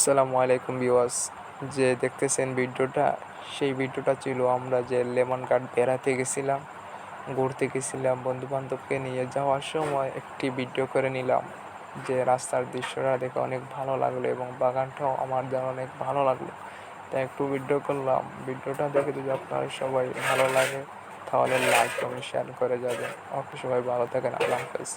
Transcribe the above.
আসসালামু আলাইকুম ভিউয়ার্স, যে দেখতেছেন ভিডিওটা, সেই ভিডিওটা ছিল আমরা যে লেমন গার্ড বেড়াতে গেছিলাম, ঘুরতে গেছিলাম বন্ধু বান্ধবকে নিয়ে। যাওয়ার সময় একটি ভিডিও করে নিলাম, যে রাস্তার দৃশ্যটা দেখে অনেক ভালো লাগলো এবং বাগানটাও আমার যেন অনেক ভালো লাগলো, তাই একটু ভিডিও করলাম। ভিডিওটা দেখে যদি আপনার সবাই ভালো লাগে তাহলে লাইক কমেন্ট শেয়ার করে যাবেন। ওকে, সবাই ভালো থাকেন, আল্লাহ হাফেজ।